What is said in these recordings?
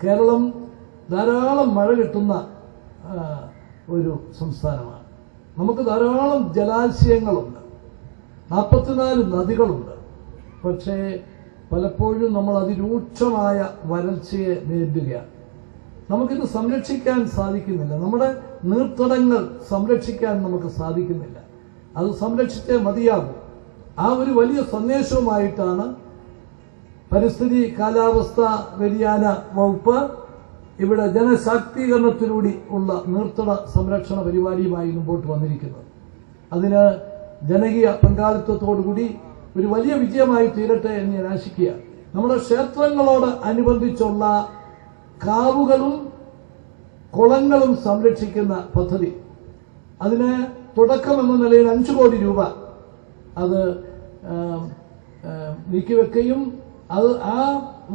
കേരളം ധാരാളം മഴ കിട്ടുന്ന ഒരു സംസ്ഥാനമാണ്. നമുക്ക് ധാരാളം ജലാശയങ്ങളുണ്ട്, 44 നദികളുണ്ട്. പക്ഷേ പലപ്പോഴും നമ്മൾ അതിരൂക്ഷമായ വരൾച്ചയെ നേരിടുകയാണ്. നമുക്കിത് സംരക്ഷിക്കാൻ സാധിക്കുന്നില്ല. നമ്മുടെ നീർത്തടങ്ങൾ സംരക്ഷിക്കാൻ നമുക്ക് സാധിക്കുന്നില്ല. അത് സംരക്ഷിച്ചേ മതിയാകും. ആ ഒരു വലിയ സന്ദേശവുമായിട്ടാണ് പരിസ്ഥിതി കാലാവസ്ഥ വ്യതിയാന വകുപ്പ് ഇവിടെ ജനശാക്തീകരണത്തിലൂടെ ഉള്ള നീർത്തട സംരക്ഷണ പരിപാടിയുമായി മുമ്പോട്ട് വന്നിരിക്കുന്നത്. അതിന് ജനകീയ പങ്കാളിത്തത്തോടുകൂടി ഒരു വലിയ വിജയമായി തീരട്ടെ എന്ന് ഞാൻ ആശിക്കുക. നമ്മുടെ ക്ഷേത്രങ്ങളോട് അനുബന്ധിച്ചുള്ള കാവുകളും കുളങ്ങളും സംരക്ഷിക്കുന്ന പദ്ധതി, അതിന് തുടക്കമെന്ന നിലയിൽ 5 കോടി രൂപ അത് നീക്കിവെക്കുകയും അത് ആ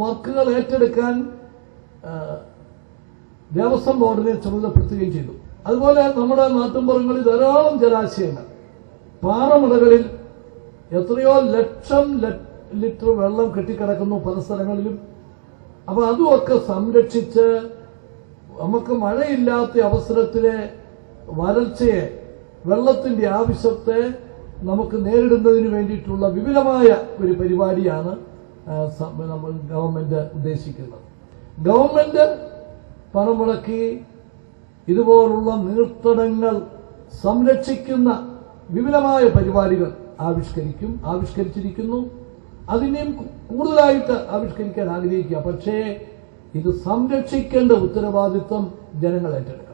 വർക്കുകൾ ഏറ്റെടുക്കാൻ ദേവസ്വം ബോർഡിനെ ചുമതലപ്പെടുത്തുകയും ചെയ്തു. അതുപോലെ നമ്മുടെ നാട്ടുമ്പുറങ്ങളിൽ ധാരാളം ജലാശയങ്ങൾ, പാറമടകളിൽ എത്രയോ ലക്ഷം ലിറ്റർ വെള്ളം കെട്ടിക്കിടക്കുന്നു പല സ്ഥലങ്ങളിലും. അപ്പൊ അതുമൊക്കെ സംരക്ഷിച്ച് നമുക്ക് മഴയില്ലാത്ത അവസരത്തിലെ വരൾച്ചയെ, വെള്ളത്തിന്റെ ആവശ്യത്തെ നമുക്ക് നേരിടുന്നതിന് വേണ്ടിയിട്ടുള്ള വിപുലമായ ഒരു പരിപാടിയാണ് ഗവൺമെന്റ് ഉദ്ദേശിക്കുന്നത്. ഗവൺമെന്റ് പണം മുടക്കി ഇതുപോലുള്ള നീർത്തടങ്ങൾ സംരക്ഷിക്കുന്ന വിപുലമായ പരിപാടികൾ ആവിഷ്കരിച്ചിരിക്കുന്നു. അതിനെയും കൂടുതലായിട്ട് ആവിഷ്കരിക്കാൻ ആഗ്രഹിക്കുക. പക്ഷേ ഇത് സംരക്ഷിക്കേണ്ട ഉത്തരവാദിത്വം ജനങ്ങൾ ഏറ്റെടുക്കും.